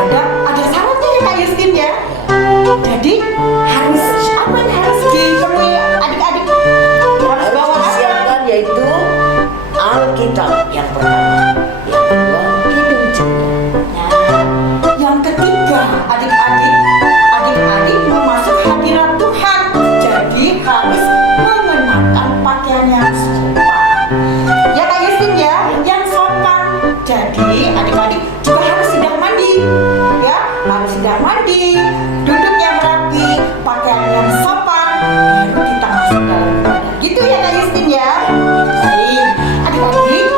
ada syaratnya ya Kak Justin ya. Jadi harus apa yang harus dipenuhi adik-adik? Harus bawa apa? Disiapkan yaitu Alkitab yang pertama, yang kedua Kidung Ceria. Nah, yang ketiga adik-adik mau masuk hadirat Tuhan, jadi harus mengenakan pakaian yang sopan. Ya Kak Justin ya, yang sopan. Jadi adik-adik juga harus sudah mandi, ya harus sudah mandi, duduk yang rapi, pakaian yang sopan, baru kita masuk dalam ibadah. Gitu ya Kak Justin ya. Baik, adik-adik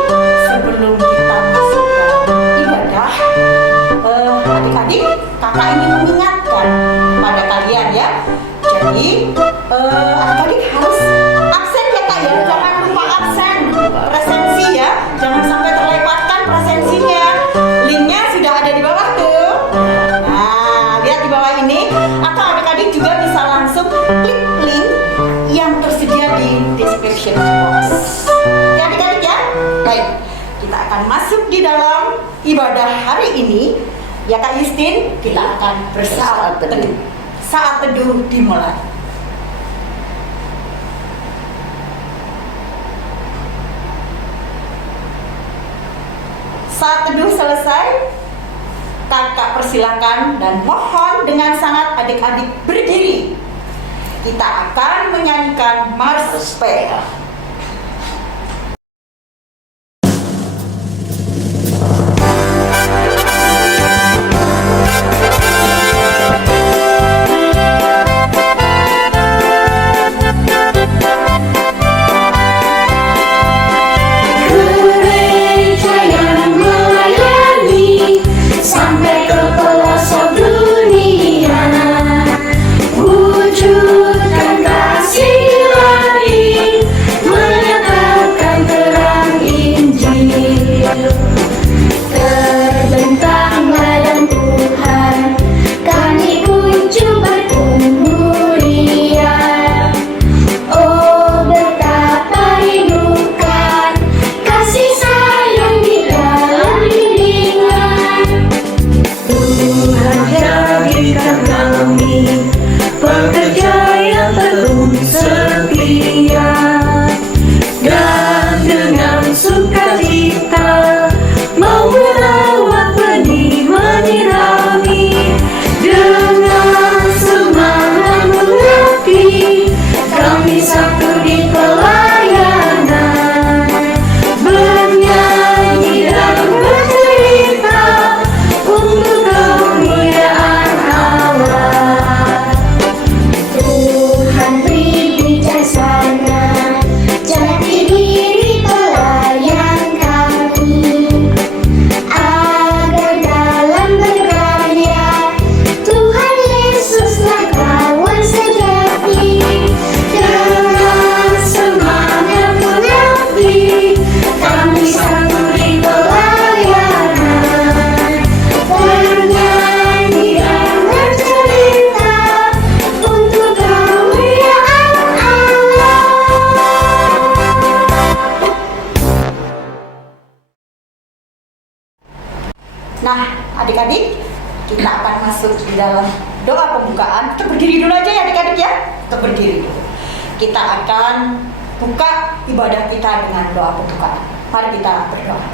sebelum kita masuk dalam ibadah, adik-adik kakak ingin mengingatkan pada kalian ya. Jadi adik-adik harus absen ya Kak ya, jangan lupa absen presensi ya, jangan sampai terlewatkan presensinya. Linknya sudah ada di bawah tuh. Nah, lihat di bawah ini, atau adik-adik juga bisa langsung klik link yang tersedia di description box. Ya adik-adik ya. Baik, kita akan masuk di dalam ibadah hari ini. Ya Kak Justin, kita akan bersaat teduh. Saat teduh dimulai. Saat teduh selesai, kakak persilakan dan mohon dengan sangat adik-adik berdiri. Kita akan menyanyikan Marspeya. Sampai ke pelosok dunia, wujudkan kasih ilahi, menyatakan terang Injil. Terbentanglah dan Tuhan, kami kunjung berkemuliaan. Oh betapa rindukan kasih sayang di dalam bimbingan. Tuhan jadikan kami pekerja yang tekun setia, dan dengan sukacita mau merawat benih menyirami. Dengan semangat mengabdi, kami satu di pelayanan, bernyanyi dan bercerita untuk kemuliaan Allah. Tuhan beri bijaksana, jati diri pelayan kami, agar dalam berkarya Tuhan Yesuslah kawan sejati. Dengan semangat mengabdi, kami satu di pelayanan, bernyanyi dan bercerita untuk kemuliaan Allah. Nah, adik-adik, kita akan masuk di dalam doa pembukaan. Kita berdiri dulu aja ya adik-adik ya. Kita berdiri dulu. Kita akan buka ibadah kita dengan doa pembukaan. Mari kita berdoa.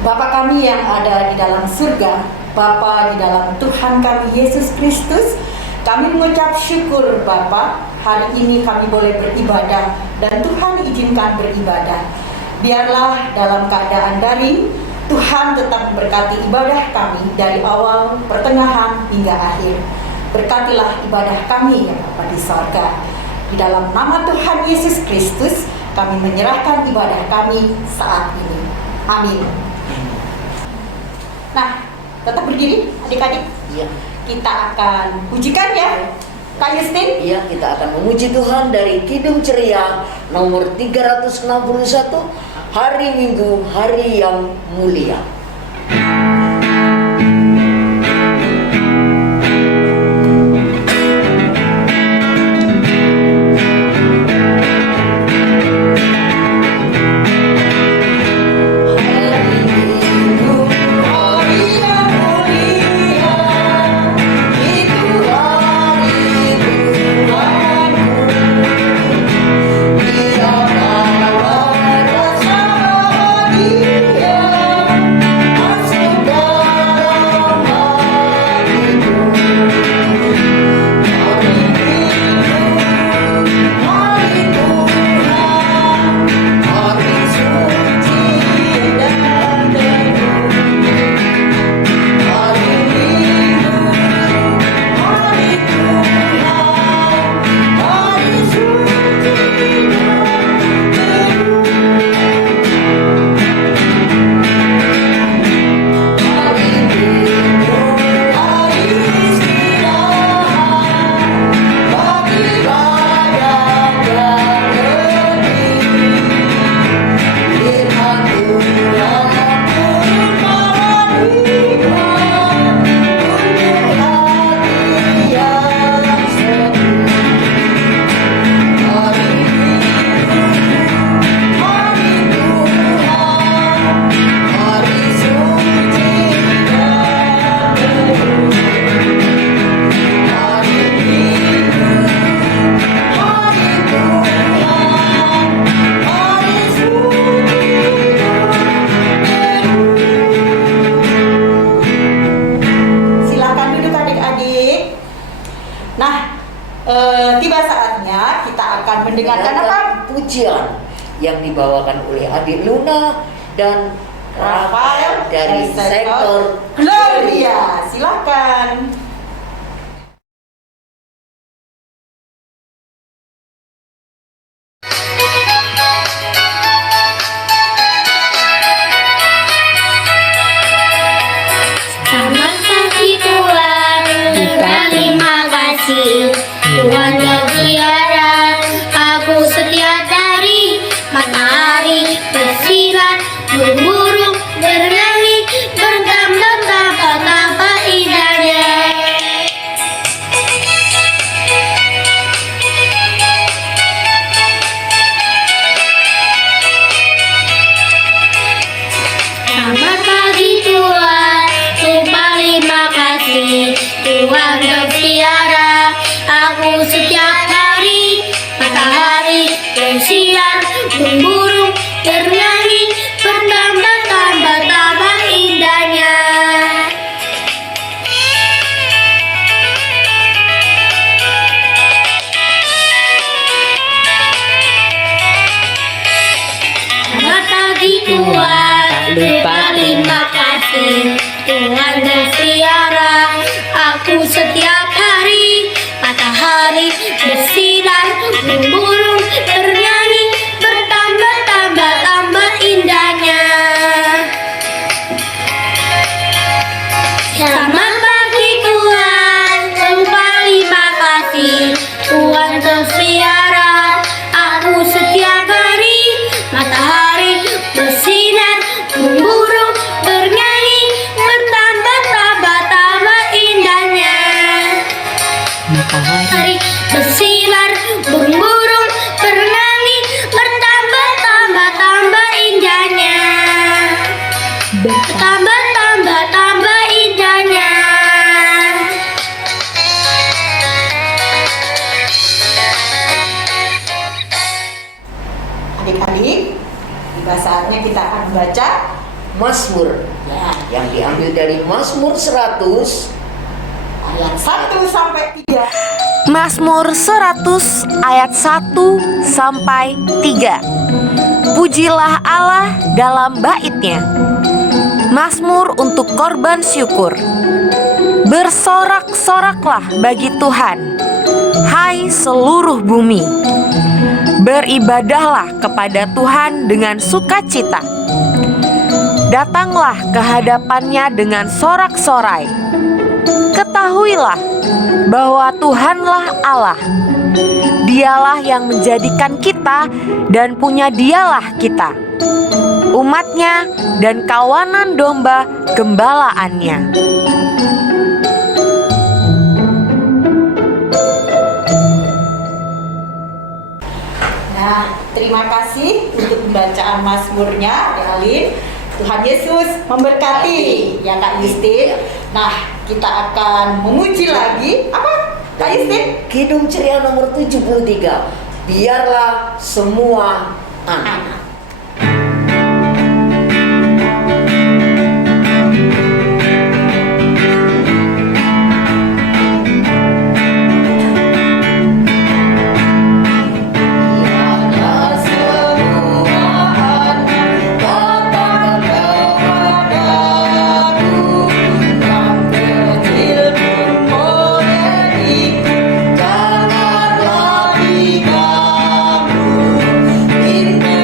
Bapa kami yang ada di dalam surga, Bapa di dalam Tuhan kami Yesus Kristus, kami mengucap syukur Bapa, hari ini kami boleh beribadah dan Tuhan izinkan beribadah. Biarlah dalam keadaan daring, Tuhan tetap memberkati ibadah kami dari awal, pertengahan, hingga akhir. Berkatilah ibadah kami ya Bapa di sorga. Di dalam nama Tuhan Yesus Kristus, kami menyerahkan ibadah kami saat ini. Amin. Nah, tetap berdiri adik-adik. Iya. Kita akan pujikan ya Kak Justin. Iya, kita akan memuji Tuhan dari Kidung Ceria nomor 361, Hari Minggu, Hari yang Mulia. Hari Minggu, hari yang kita akan mendengarkan apa? Pujian yang dibawakan oleh adik Luna dan Rafael dari sektor Gloria. Silakan. Selamat pagi Tuhan, terima kasih Tuhan yang tiada. Aku setiap hari matahari bersinar, burung bernyanyi, bertambah-tambah indahnya. Selamat pagi Tuhan, terima kasih Tuhan yang tiada. Aku setiap hari matahari bersinar, burung bernyanyi, bertambah-tambah indahnya. Selamat pagi Tuhan, terima kasih Tuhan yang tiada. Aku setiap hari matahari bersinar, burung bernyanyi, bertambah-tambah indahnya. Selamat pagi Tuhan, terima kasih Tuhan yang tiada. Aku setiap hari matahari bersinar, burung bernyanyi, bertambah-tambah indahnya. Matahari bersinar, burung bernyanyi, bertambah-tambah indahnya. Bertambah-tambah indahnya. Adik-adik, tiba saatnya kita akan membaca Mazmur yang diambil dari Mazmur 100 ayat 1 sampai 3. Mazmur 100 ayat 1 sampai 3. Pujilah Allah dalam baitnya. Mazmur untuk korban syukur. Bersorak-soraklah bagi Tuhan, hai seluruh bumi. Beribadahlah kepada Tuhan dengan sukacita. Datanglah ke hadapannya dengan sorak-sorai. Ketahuilah bahwa Tuhanlah Allah. Dialah yang menjadikan kita dan punya dialah kita, umatnya dan kawanan domba gembalaannya. Nah, terima kasih untuk pembacaan Mazmurnya, Adik Alin. Tuhan Yesus memberkati ya Kak Yustin. Nah, kita akan memuji lagi apa Kak Yustin? Kidung Ceria nomor 73. Biarlah semua anak. Janganlah diganggu, pintu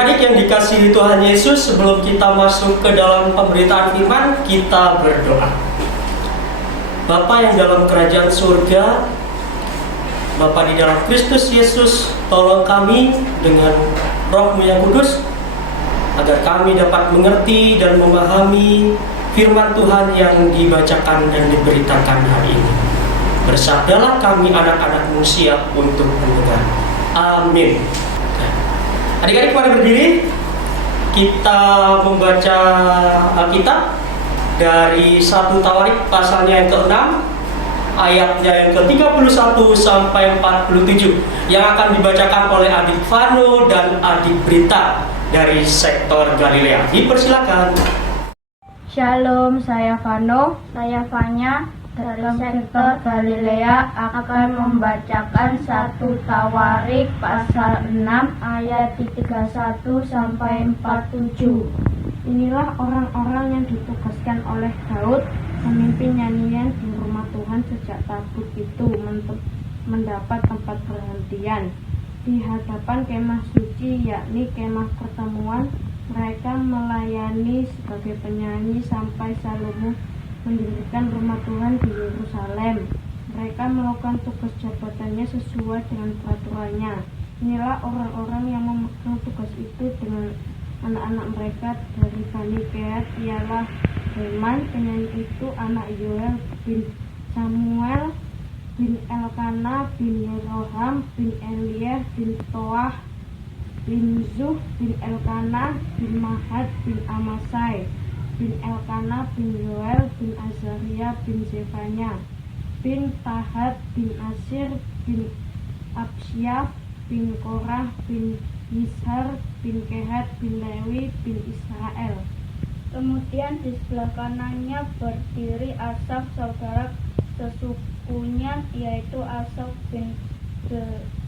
Adik-adik yang dikasihi Tuhan Yesus, sebelum kita masuk ke dalam pemberitaan firman, kita berdoa. Bapa yang dalam kerajaan surga, Bapa di dalam Kristus Yesus, tolong kami dengan Roh-Mu yang kudus, agar kami dapat mengerti dan memahami firman Tuhan yang dibacakan dan diberitakan hari ini. Bersabdalah kami anak-anak-Mu siap untuk mendengar. Amin. Adik-adik mari berdiri. Kita membaca Alkitab dari 1 Tawarik pasalnya yang ke-6, ayatnya yang ke-31 sampai 47, yang akan dibacakan oleh adik Vano dan adik Brita dari sektor Galilea. Dipersilakan. Shalom, saya Vano. Saya Vanya. Dalam sektor Galilea akan membacakan 1 Tawarik pasal 6 ayat 31 sampai 47. Inilah orang-orang yang ditugaskan oleh Daud memimpin nyanyian di rumah Tuhan sejak tabut itu mendapat tempat perhentian di hadapan kemah suci, yakni kemah pertemuan. Mereka melayani sebagai penyanyi sampai Salomo mendirikan rumah Tuhan di Yerusalem. Mereka melakukan tugas jabatannya sesuai dengan peraturannya. Inilah orang-orang yang memegang tugas itu dengan anak-anak mereka dari Bani Kehat, ialah Heman, penyanyi itu anak Yoel bin Samuel bin Elkana bin Yeroham bin Eliah bin Toah bin Zuh bin Elkana bin Mahat bin Amasai bin Elkana bin Yoel bin Azaria bin Zefanya bin Tahat bin Asir bin Absyaf bin Korah bin Yishar bin Kehat bin Lewi bin Israel. Kemudian di sebelah kanannya berdiri Asaf, saudara sesukunya, yaitu Asaf bin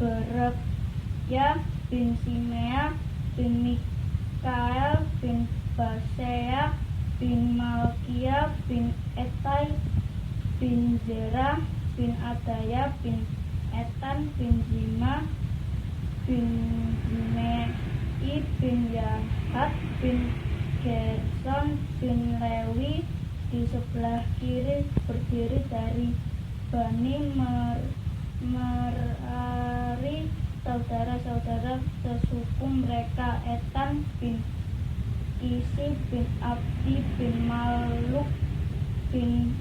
Berekia bin Simea bin Mikael bin Basea bin Malkia bin Etai bin Zera bin Adaya bin Etan bin Zima bin Zimei bin Yahat bin Gerson bin Lewi. Di sebelah kiri berdiri dari Bani Merari saudara-saudara sesuku mereka, Etan bin Isi bin Abdi bin Maluk bin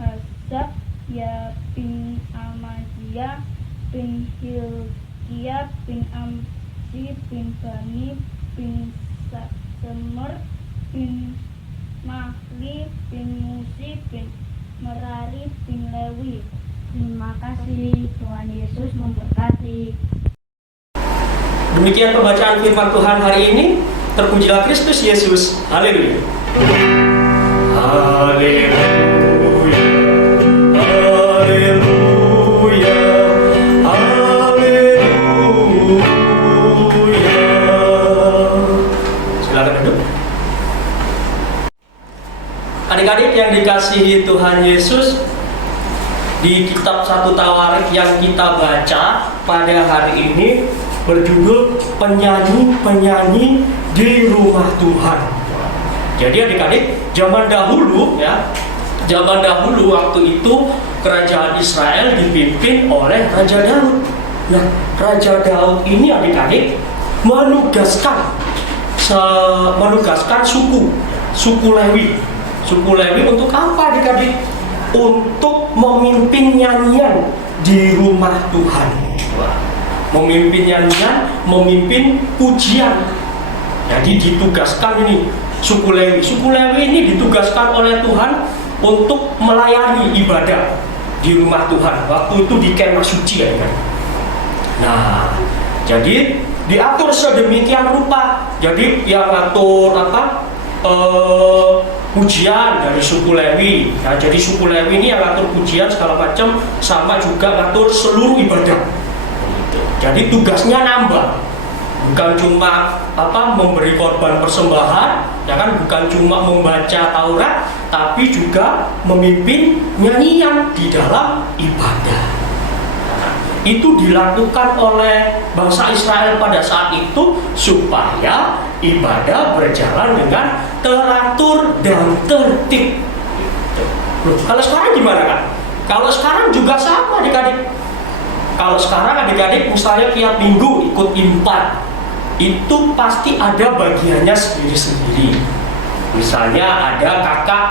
Hazab, Ya bin Amazia bin Hilkia bin Amzi bin Bani bin Semer bin Mahli bin Musi bin Merari bin Lewi. Terima kasih. Tuhan Yesus memberkati. Demikian pembacaan firman Tuhan hari ini. Terpujilah Kristus Yesus. Haleluya. Haleluya. Haleluya. Haleluya. Silakan duduk. Adik-adik yang dikasihi Tuhan Yesus, di kitab 1 Tawarik yang kita baca pada hari ini berjudul penyanyi-penyanyi di rumah Tuhan. Jadi adik-adik, zaman dahulu waktu itu kerajaan Israel dipimpin oleh Raja Daud. Nah, Raja Daud ini adik-adik menugaskan suku Lewi. Suku Lewi untuk apa adik-adik? Untuk memimpin nyanyian di rumah Tuhan. Memimpin nyanyian, memimpin pujian. Jadi ditugaskan ini suku Lewi. Suku Lewi ini ditugaskan oleh Tuhan untuk melayani ibadah di rumah Tuhan. Waktu itu di kemah suci ya kan. Nah, jadi diatur sedemikian rupa. Jadi yang atur pujian dari suku Lewi. Nah, jadi suku Lewi ini yang atur pujian segala macam, sama juga ngatur seluruh ibadah. Jadi tugasnya nambah, bukan cuma memberi korban persembahan, ya kan, bukan cuma membaca Taurat, tapi juga memimpin nyanyian di dalam ibadah. Nah, itu dilakukan oleh bangsa Israel pada saat itu supaya ibadah berjalan dengan teratur dan tertib. Loh, kalau sekarang gimana kan? Kalau sekarang juga sama adik-adik. Kalau sekarang adik-adik misalnya tiap minggu ikut impan, itu pasti ada bagiannya sendiri-sendiri. Misalnya ada kakak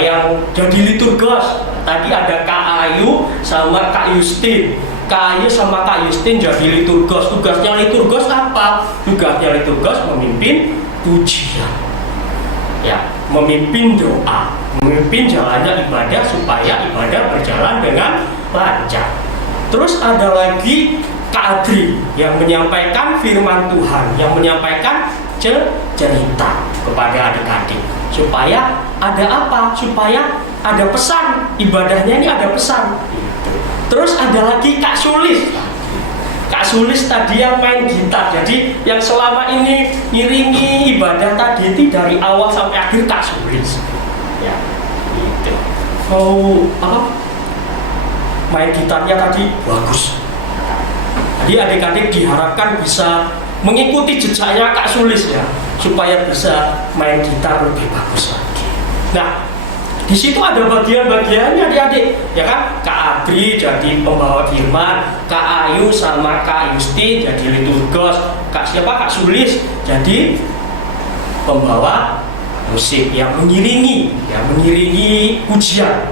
yang jadi liturgos. Tadi ada Kak Ayu sama Kak Yustin. Kak Ayu sama Kak Yustin jadi liturgos. Tugasnya liturgos apa? Tugasnya liturgos memimpin pujian, ya, memimpin doa, memimpin jalannya ibadah supaya ibadah berjalan dengan lancar. Terus ada lagi Kak Adri yang menyampaikan firman Tuhan, yang menyampaikan cerita kepada adik-adik supaya ada apa? Supaya ada pesan, ibadahnya ini ada pesan. Terus ada lagi Kak Sulis. Kak Sulis tadi yang main gitar, jadi yang selama ini ngiringi ibadah tadi itu dari awal sampai akhir Kak Sulis. Ya, gitu. Mau apa? Main gitarnya tadi bagus. Jadi adik-adik diharapkan bisa mengikuti jejaknya Kak Sulis ya, supaya bisa main gitar lebih bagus lagi. Nah, di situ ada bagian-bagiannya adik-adik, ya kan? Kak Adri jadi pembawa firman, Kak Ayu sama Kak Yusti jadi liturgos, Kak Sulis jadi pembawa musik yang mengiringi pujian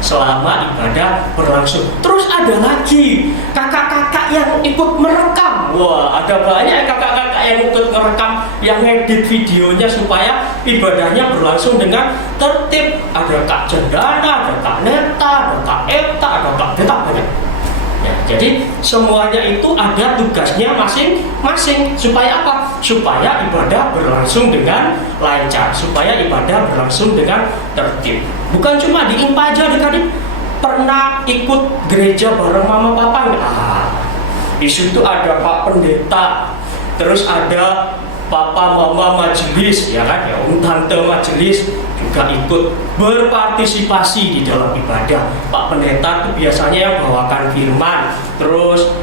selama ibadah berlangsung. Terus ada lagi kakak-kakak yang ikut merekam. Wah, ada banyak kakak-kakak yang ikut merekam, yang ngedit videonya supaya ibadahnya berlangsung dengan tertib. Ada Kak Cendana, ada Kak Neta, ada Kak Eta, ada Kak Beta, banyak. Ya, jadi semuanya itu ada tugasnya masing-masing. Supaya apa? Supaya ibadah berlangsung dengan lancar, supaya ibadah berlangsung dengan tertib. Bukan cuma di IMPA aja adik-adik. Pernah ikut gereja bareng mama papa nggak? Di situ ada Pak Pendeta, terus ada papa mama majelis, ya kan, ya, tante majelis juga ikut berpartisipasi di dalam ibadah. Pak Pendeta itu biasanya yang bawakan firman, terus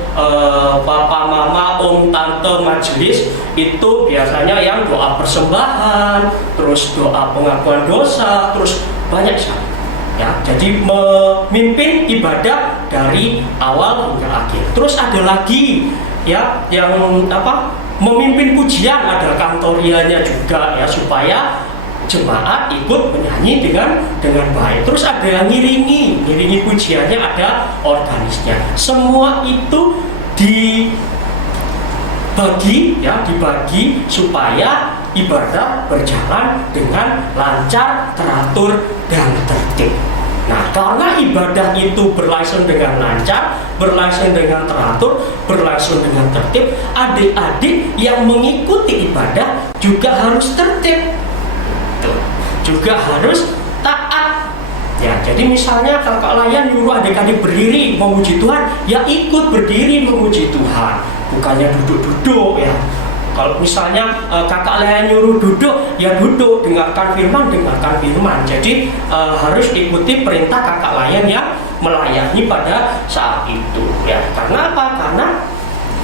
papa mama tante majelis itu biasanya yang doa persembahan, terus doa pengakuan dosa, terus banyak sekali. Ya, jadi memimpin ibadah dari awal hingga akhir. Terus ada lagi ya yang apa? Memimpin pujian, ada kantorianya juga ya, supaya jemaat ikut menyanyi dengan baik. Terus ada yang ngiringi pujiannya, ada organisnya. Semua itu dibagi supaya ibadah berjalan dengan lancar, teratur, dan tertib. Nah, karena ibadah itu berlangsung dengan lancar, berlangsung dengan teratur, berlangsung dengan tertib, adik-adik yang mengikuti ibadah juga harus tertib, juga harus taat. Ya, jadi misalnya kakak layan nyuruh adik-adik berdiri memuji Tuhan, ya ikut berdiri memuji Tuhan, bukannya duduk-duduk ya. Kalau misalnya kakak layan nyuruh duduk, ya duduk, dengarkan firman. Jadi harus ikuti perintah kakak layan yang melayani pada saat itu. Ya, karena apa? Karena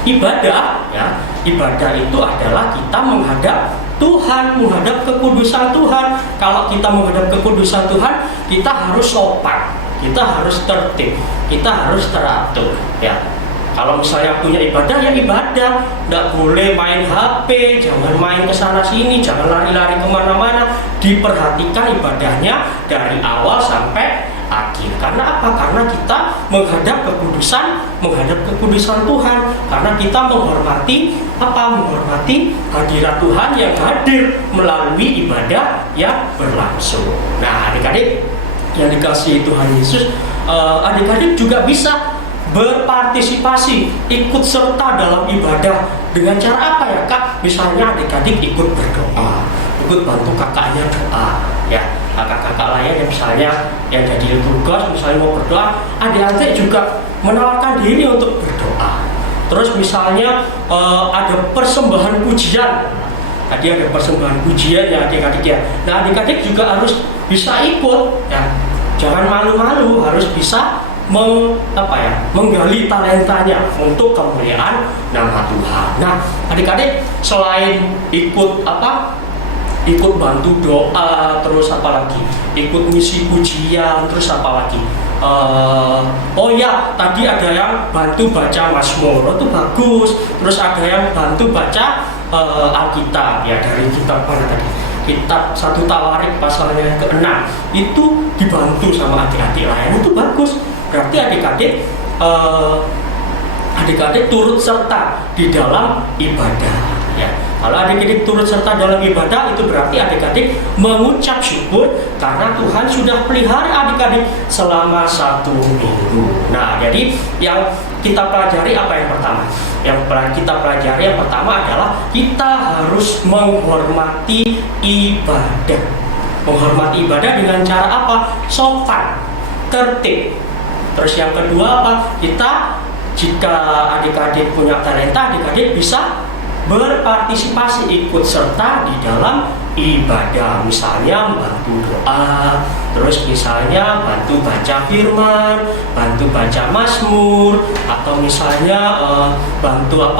ibadah, ya, ibadah itu adalah kita menghadap Tuhan, menghadap kekudusan Tuhan. Kalau kita menghadap kekudusan Tuhan, kita harus sopan, kita harus tertib, kita harus teratur. Ya. Kalau misalnya punya ibadah, ya ibadah, nggak boleh main HP, jangan main kesana sini, jangan lari-lari kemana-mana. Diperhatikan ibadahnya dari awal sampai akhir. Karena apa? Karena kita menghadap kekudusan Tuhan. Karena kita menghormati hadirat Tuhan yang hadir melalui ibadah yang berlangsung. Nah, adik-adik yang dikasihi Tuhan Yesus, adik-adik juga bisa berpartisipasi, ikut serta dalam ibadah dengan cara apa ya Kak? Misalnya adik-adik ikut berdoa, ikut bantu kakaknya doa, ya, kakak-kakak lain yang misalnya yang jadi liturgos misalnya mau berdoa, adik-adik juga menawarkan diri untuk berdoa. Terus misalnya ada persembahan pujian, tadi ada persembahan pujian ya adik-adik ya. Nah, adik-adik juga harus bisa ikut, ya, jangan malu-malu, harus bisa menggali talentanya untuk kemuliaan nama Tuhan. Nah, adik-adik selain ikut bantu doa, terus apalagi ikut misi pujian, terus apalagi tadi ada yang bantu baca Mazmur, itu bagus. Terus ada yang bantu baca Alkitab, ya, dari kitab mana tadi? Kitab 1 Tawarik pasalnya yang ke-6 itu dibantu sama adik-adik lain, itu bagus. Berarti adik-adik turut serta di dalam ibadah, ya. Kalau adik-adik turut serta dalam ibadah, itu berarti adik-adik mengucap syukur karena Tuhan sudah pelihara adik-adik selama 1 minggu. Nah, jadi yang kita pelajari apa yang pertama? Yang kita pelajari yang pertama adalah kita harus menghormati ibadah. Menghormati ibadah dengan cara apa? Sopan, tertib. Terus yang kedua apa? Kita, jika adik-adik punya talenta, adik-adik bisa berpartisipasi, ikut serta di dalam ibadah, misalnya bantu doa, terus misalnya bantu baca firman, bantu baca Mazmur, atau misalnya bantu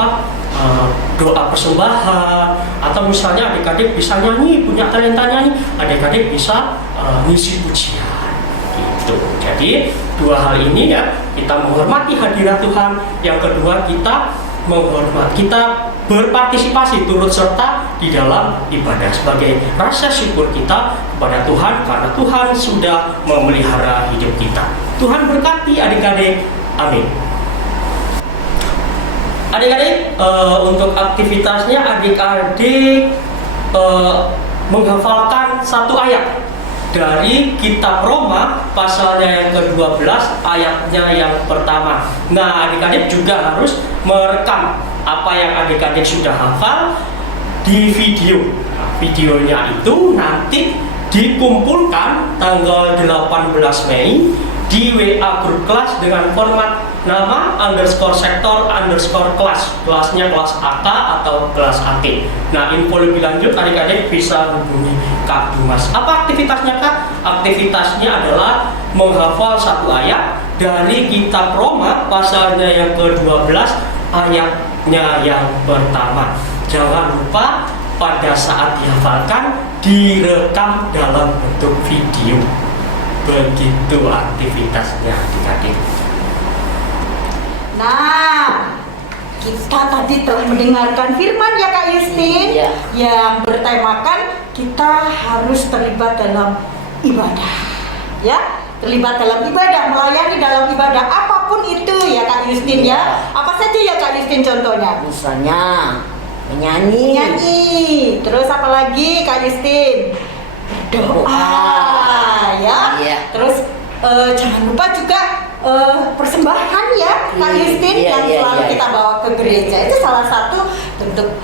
doa persembahan, atau misalnya adik-adik bisa nyanyi, punya talenta nyanyi, adik-adik bisa ngisi pujian gitu. Jadi 2 hal ini, ya, kita menghormati hadirat Tuhan, yang kedua kita berpartisipasi, turut serta di dalam ibadah sebagai rasa syukur kita kepada Tuhan karena Tuhan sudah memelihara hidup kita. Tuhan berkati adik-adik. Amin. Adik-adik, untuk aktivitasnya adik-adik menghafalkan 1 ayat dari kitab Roma pasalnya yang ke-12 ayatnya yang pertama. Nah, adik-adik juga harus merekam apa yang adik-adik sudah hafal di video. Videonya itu nanti dikumpulkan tanggal 18 Mei di WA grup kelas dengan format nama _sektor_kelas. Kelasnya kelas AK atau kelas AT. Nah, info lebih lanjut adik-adik bisa hubungi Kak Dumas. Apa aktivitasnya, Kak? Aktivitasnya adalah menghafal 1 ayat dari kitab Roma pasalnya yang ke-12 ayatnya yang pertama. Jangan lupa pada saat dihafalkan direkam dalam bentuk video. Begitu aktivitasnya adik-adik. Nah, kita tadi telah mendengarkan firman, ya Kak Yustin, Iya. yang bertemakan kita harus terlibat dalam ibadah, ya, terlibat dalam ibadah, melayani dalam ibadah apapun itu, ya Kak Yustin, ya. Apa saja ya Kak Yustin contohnya? Misalnya menyanyi, Terus apa lagi Kak Yustin? Berdoa, ya. Iya. Terus jangan lupa juga persembahan, ya Kak Yustin, yang selalu kita bawa ke gereja. Itu salah satu bentuk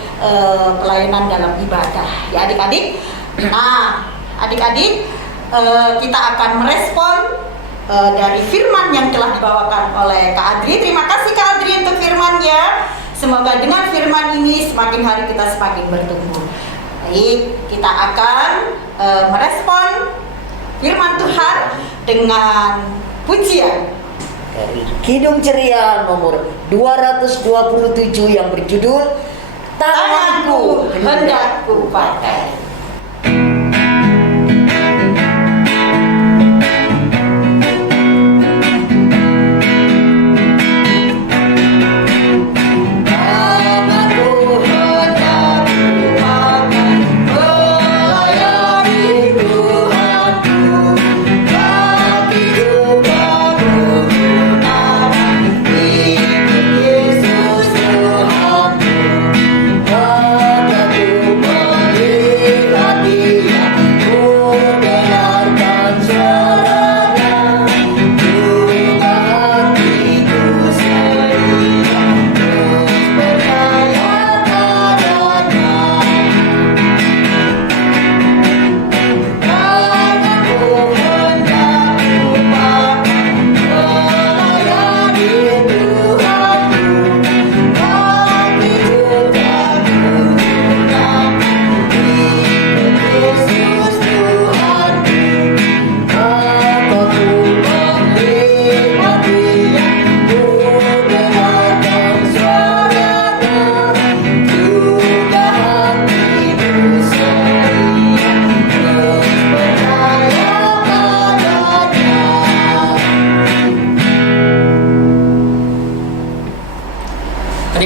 pelayanan dalam ibadah, ya adik-adik. Nah, adik-adik, kita akan merespon dari firman yang telah dibawakan oleh Kak Adri. Terima kasih Kak Adri untuk firman-nya. Semoga dengan firman ini semakin hari kita semakin bertumbuh. Baik, kita akan merespon firman Tuhan dengan pujian dari Kidung Ceria nomor 227 yang berjudul Tanganku hendak ku pakai. Yesus Tuhanku, padaku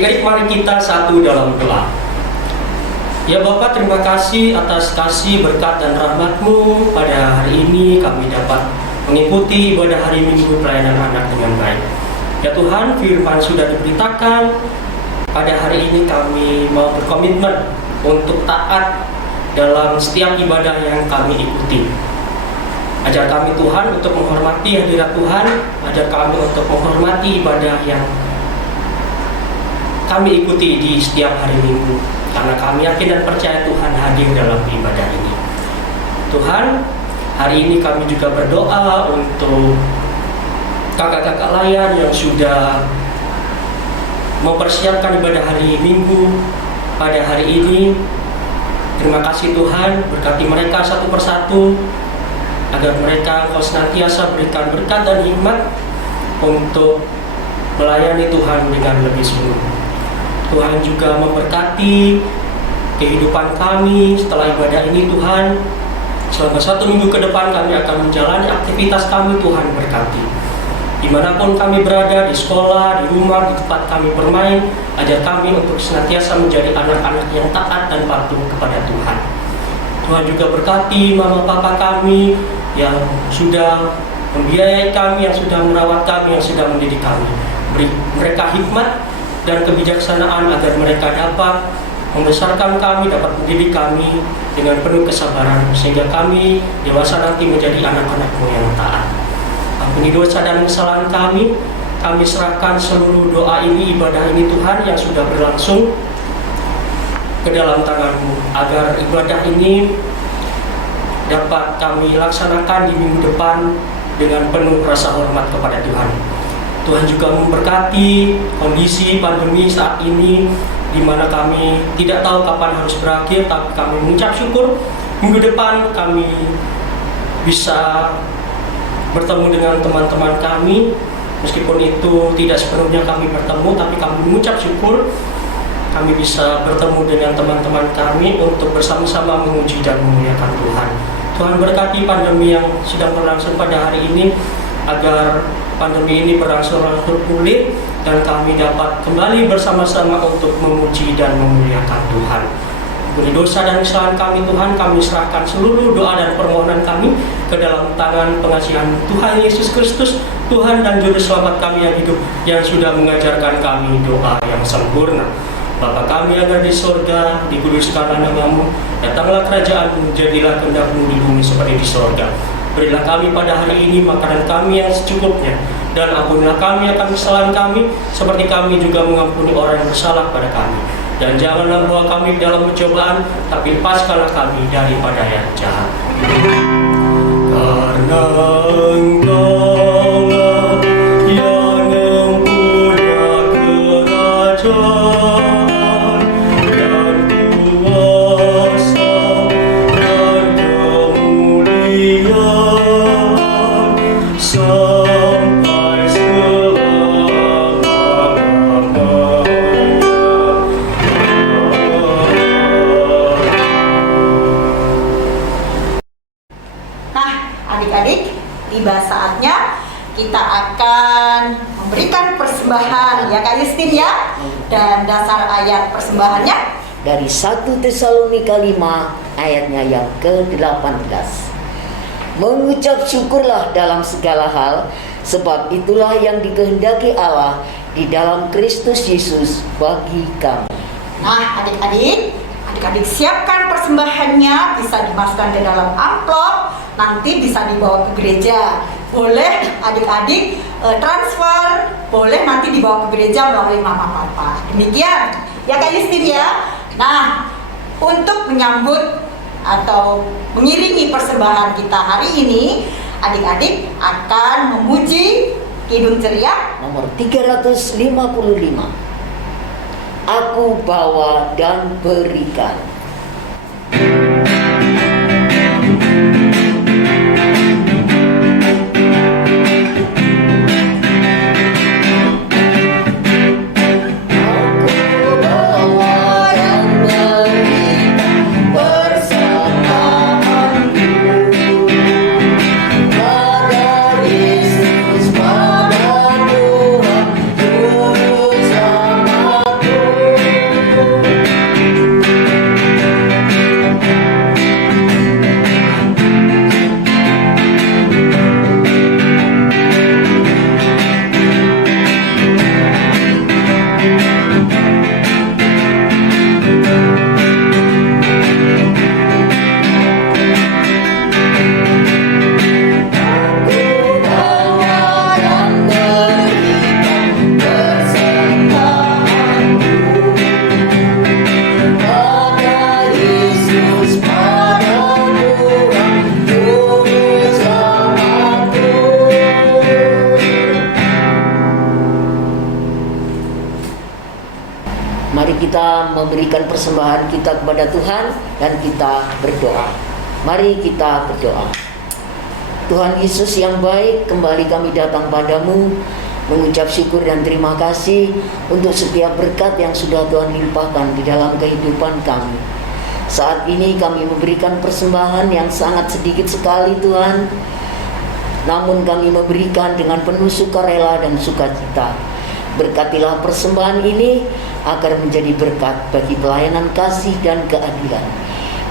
Adik-adik, mari kita satu dalam doa. Ya Bapa, terima kasih atas kasih, berkat, dan rahmat-Mu. Pada hari ini kami dapat mengikuti ibadah hari Minggu pelayanan anak dengan baik. Ya Tuhan, firman sudah diberitakan. Pada hari ini kami mau berkomitmen untuk taat dalam setiap ibadah yang kami ikuti. Ajar kami Tuhan untuk menghormati hadirat Tuhan, ajar kami untuk menghormati ibadah yang kami ikuti di setiap hari Minggu, karena kami yakin dan percaya Tuhan hadir dalam ibadah ini. Tuhan, hari ini kami juga berdoa untuk kakak-kakak layan yang sudah mempersiapkan ibadah hari Minggu pada hari ini. Terima kasih Tuhan, berkati mereka satu persatu, agar mereka Engkau senantiasa berikan berkat dan hikmat untuk melayani Tuhan dengan lebih sungguh. Tuhan juga memberkati kehidupan kami setelah ibadah ini Tuhan. Selama 1 minggu ke depan kami akan menjalani aktivitas kami, Tuhan berkati. Dimanapun kami berada, di sekolah, di rumah, di tempat kami bermain, ajar kami untuk senantiasa menjadi anak-anak yang taat dan patuh kepada Tuhan. Tuhan juga berkati mama papa kami yang sudah membiayai kami, yang sudah merawat kami, yang sudah mendidik kami. Beri mereka hikmat dan kebijaksanaan agar mereka dapat membesarkan kami, dapat mendidik kami dengan penuh kesabaran, sehingga kami dewasa nanti menjadi anak-anak-Mu yang taat. Ampuni dosa dan kesalahan kami serahkan seluruh doa ini, ibadah ini Tuhan yang sudah berlangsung ke dalam tangan-Mu, agar ibadah ini dapat kami laksanakan di minggu depan dengan penuh rasa hormat kepada Tuhan. Tuhan juga memberkati kondisi pandemi saat ini, di mana kami tidak tahu kapan harus berakhir, tapi kami mengucap syukur minggu depan kami bisa bertemu dengan teman-teman kami. Meskipun itu tidak sepenuhnya kami bertemu, tapi kami mengucap syukur kami bisa bertemu dengan teman-teman kami untuk bersama-sama memuji dan memuliakan Tuhan. Tuhan berkati pandemi yang sedang berlangsung pada hari ini, agar pandemi ini berangsur-angsur pulih dan kami dapat kembali bersama-sama untuk memuji dan memuliakan Tuhan. Ampuni dosa dan kesalahan kami Tuhan, kami serahkan seluruh doa dan permohonan kami ke dalam tangan pengasihan Tuhan Yesus Kristus, Tuhan dan Juru Selamat kami yang hidup, yang sudah mengajarkan kami doa yang sempurna. Bapa kami yang ada di sorga, dikuduskanlah nama-Mu, datanglah kerajaan-Mu, jadilah kehendak-Mu di bumi seperti di sorga. Berilah kami pada hari ini makanan kami yang secukupnya, dan ampunilah kami akan kesalahan kami, seperti kami juga mengampuni orang yang bersalah pada kami. Dan janganlah bawa kami dalam pencobaan, tapi lepaskanlah kami daripada yang jahat. Karena Engkau-lah yang mempunyai kerajaan, tiba saatnya kita akan memberikan persembahan ya Kak Yustin ya. Dan dasar ayat persembahannya dari 1 Tesalonika 5 ayatnya yang ke-18. Mengucap syukurlah dalam segala hal, sebab itulah yang dikehendaki Allah di dalam Kristus Yesus bagi kami. Nah adik-adik siapkan persembahannya, bisa dimasukkan ke dalam amplop, nanti bisa dibawa ke gereja. Boleh adik-adik transfer, boleh nanti dibawa ke gereja melalui mama papa. Demikian ya Kak Yustin ya. Nah, untuk menyambut atau mengiringi persembahan kita hari ini, adik-adik akan memuji Kidung Ceria nomor 355. Aku bawa dan berikan. Yesus pada Tuhan, Juru Selamatku. kita memberikan persembahan kita kepada Tuhan dan kita berdoa. Mari kita berdoa. Tuhan Yesus yang baik, kembali kami datang padamu mengucap syukur dan terima kasih untuk setiap berkat yang sudah Tuhan limpahkan di dalam kehidupan kami. Saat ini kami memberikan persembahan yang sangat sedikit sekali Tuhan, namun kami memberikan dengan penuh sukarela dan sukacita. Berkatilah persembahan ini agar menjadi berkat bagi pelayanan kasih dan keadilan.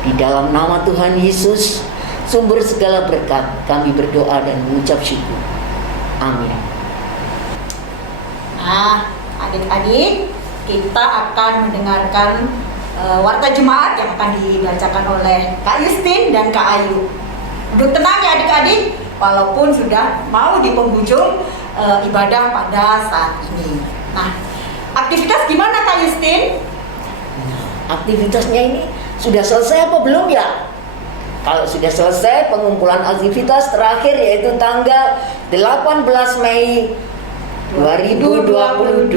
Di dalam nama Tuhan Yesus, sumber segala berkat, kami berdoa dan mengucap syukur. Amin. Nah, adik-adik, kita akan mendengarkan warta jemaat yang akan dibacakan oleh Kak Yustin dan Kak Ayu. Duduk tenang ya adik-adik, walaupun sudah mau di penghujung ibadah pada saat ini. Nah, aktivitas gimana Kak Yustin? Aktivitasnya ini sudah selesai apa belum ya? Kalau sudah selesai pengumpulan aktivitas terakhir yaitu tanggal 18 Mei 2022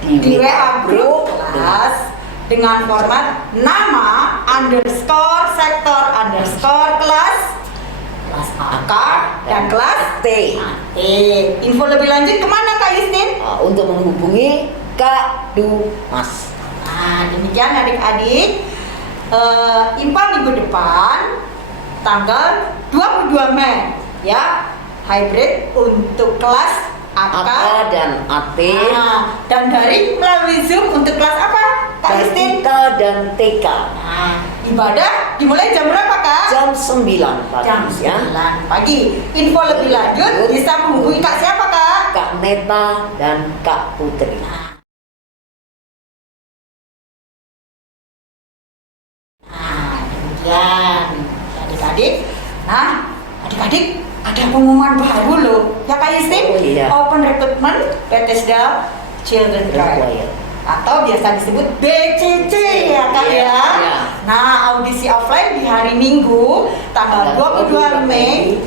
di WA group kelas dengan format nama _sektor_kelas AK dan kelas T. Info lebih lanjut kemana Kak Yustin? Untuk menghubungi Kak Dumas. Nah, demikian adik-adik. IMPA minggu depan tanggal 22 Mei ya, hybrid untuk kelas AK dan AT. Dan dari melalui Zoom untuk kelas apa Kak Yustin? TK dan TK. Ibadah dimulai jam berapa Kak? Jam 9 pagi. Jam 9 pagi. Info lebih lanjut bisa menghubungi Kak siapa Kak? Kak Neta dan Kak Putri. Demikian adik-adik. Nah, adik-adik ada pengumuman baru loh ya Kak Yustin. Iya. Open Recruitment Bethesda Children Choir atau biasa disebut BCC ya Kak ya. Iya. Nah, audisi offline di hari Minggu tanggal 22 Mei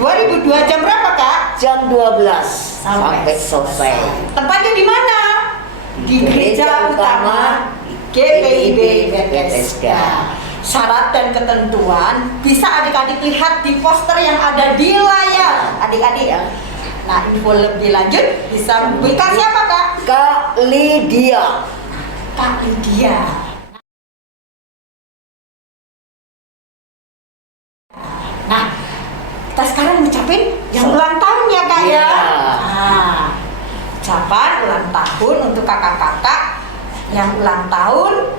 2002 jam berapa Kak? Jam 12 sampai selesai. Tempatnya di mana? Di Gereja Utama GPIB Bethesda. Syarat dan ketentuan bisa adik-adik lihat di poster yang ada di layar adik-adik ya. Nah, info lebih lanjut bisa menghubungi Kak siapa Kak? Kak Lydia. Kak Lydia. Nah, kita sekarang ngucapin yang ulang tahun ya Kak ya. Iya. Nah, ucapan ulang tahun untuk kakak-kakak yang ulang tahun,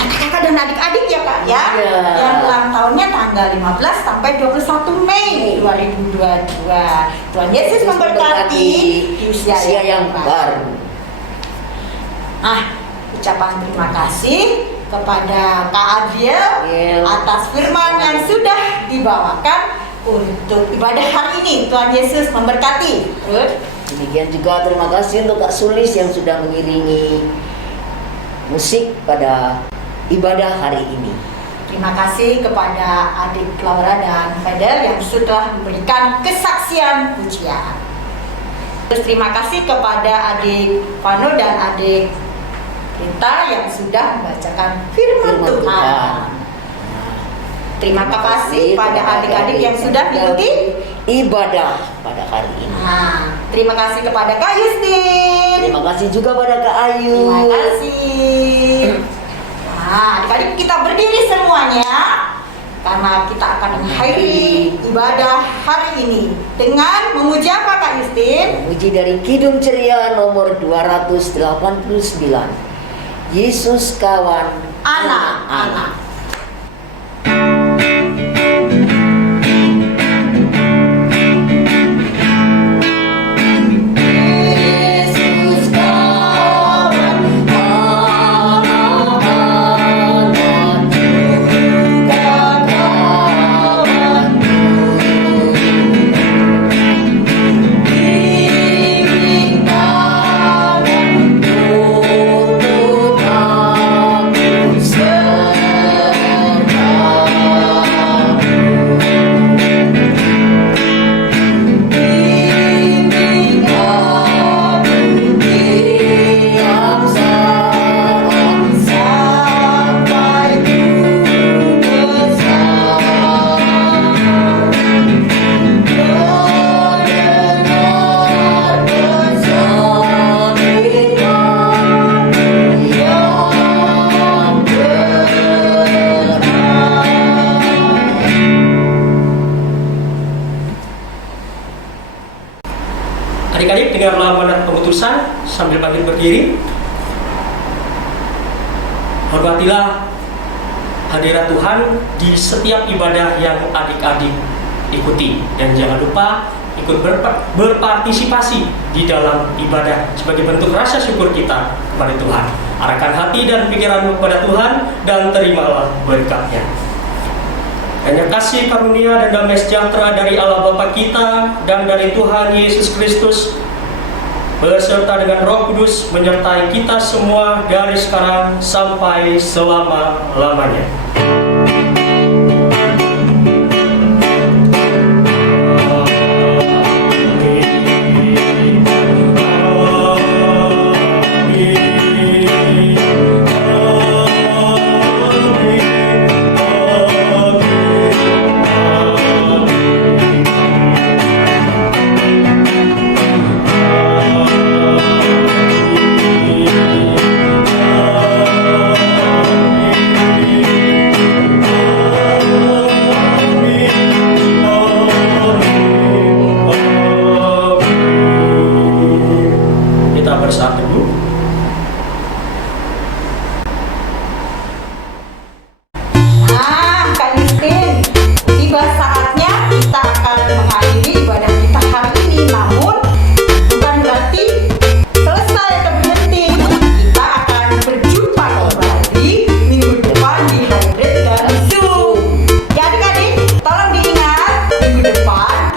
kakak-kakak dan adik-adik ya Kak ya. Iya. Yang ulang tahunnya tanggal 15 sampai 21 Mei 2022. Tuhan Yesus memberkati di usia yang baru. Nah, ucapan terima kasih kepada Kak Adriel atas firman yang sudah dibawakan untuk ibadah hari ini. Tuhan Yesus memberkati. Demikian juga terima kasih untuk Kak Sulis yang sudah mengiringi musik pada ibadah hari ini. Terima kasih kepada adik Laura dan Fedel yang sudah memberikan kesaksian pujian. Terus terima kasih kepada adik Vano dan adik Rita yang sudah membacakan firman Tuhan. Terima kasih pada adik-adik yang sudah mengikuti ibadah pada hari ini. Nah, terima kasih kepada Kak Yustin. Terima kasih juga pada Kak Ayu. Terima kasih. Nah, adik-adik kita berdiri semuanya karena kita akan mengakhiri ibadah hari ini dengan memuji apa Kak Yustin? Memuji dari Kidung Ceria nomor 289. Yesus kawan anak-anak. dengarlah amanat pemutusan sambil bangkit berdiri. Hormatilah hadirat Tuhan di setiap ibadah yang adik-adik ikuti, dan jangan lupa ikut berpartisipasi di dalam ibadah sebagai bentuk rasa syukur kita kepada Tuhan. Arahkan hati dan pikiranmu kepada Tuhan dan terimalah berkatnya. Hanya kasih karunia dan damai sejahtera dari Allah Bapa kita dan dari Tuhan Yesus Kristus beserta dengan Roh Kudus menyertai kita semua dari sekarang sampai selama-lamanya.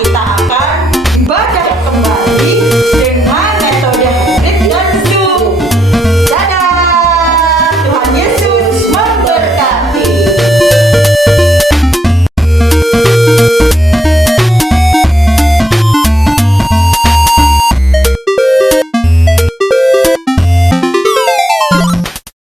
Kita akan ibadah kembali dengan